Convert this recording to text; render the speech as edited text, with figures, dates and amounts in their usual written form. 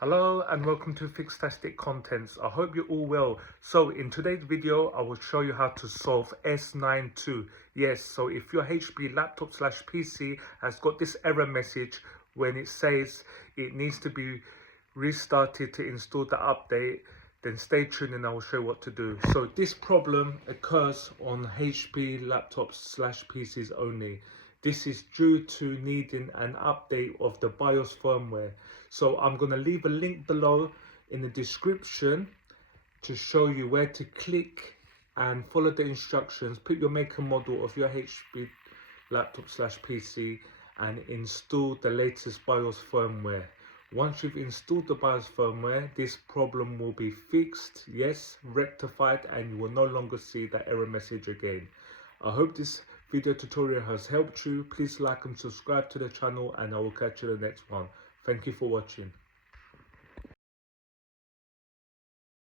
Hello and welcome to FIXtastic Contents. I hope you're all well. So in today's video, I will show you how to solve S92. Yes, so if your HP laptop / PC has got this error message when it says it needs to be restarted to install the update, then stay tuned and I will show you what to do. So this problem occurs on HP laptops / PCs only. This is due to needing an update of the BIOS firmware. So I'm going to leave a link below in the description to show you where to click and follow the instructions. Put your make and model of your HP laptop / PC and install the latest BIOS firmware. Once you've installed the BIOS firmware, this problem will be fixed, yes, rectified, and you will no longer see that error message again. I hope this video tutorial has helped you. Please like and subscribe to the channel and I will catch you in the next one. Thank you for watching.